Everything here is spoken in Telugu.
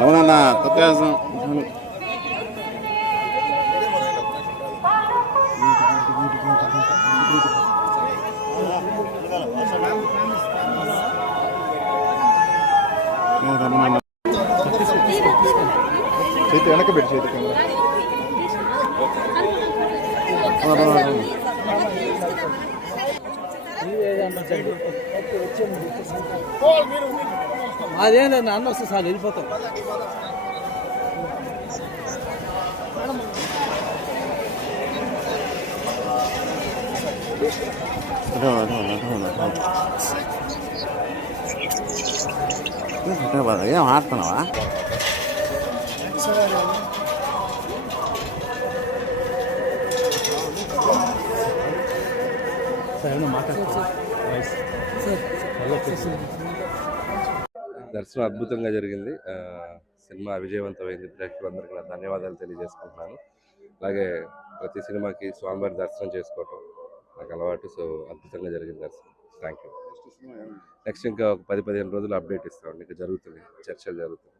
అవునన్నా తొక్కేసాం. చేతి వెనక పెట్టి చేతి కెమెరా అదేంటండి అన్న వస్తే సార్ వెళ్ళిపోతాం. ఏం ఆడుతున్నావా? దర్శనం అద్భుతంగా జరిగింది. సినిమా విజయవంతమైంది. ప్రేక్షకులందరికీ నా ధన్యవాదాలు తెలియజేసుకుంటున్నాను. అలాగే ప్రతి సినిమాకి స్వామివారి దర్శనం చేసుకోవటం నాకు అలవాటు. సో అద్భుతంగా జరిగింది దర్శనం. Thank you. నెక్స్ట్ ఇంకా ఒక 10-15 రోజులు అప్డేట్ ఇస్తామండి. ఇంకా జరుగుతుంది, చర్చలు జరుగుతుంది.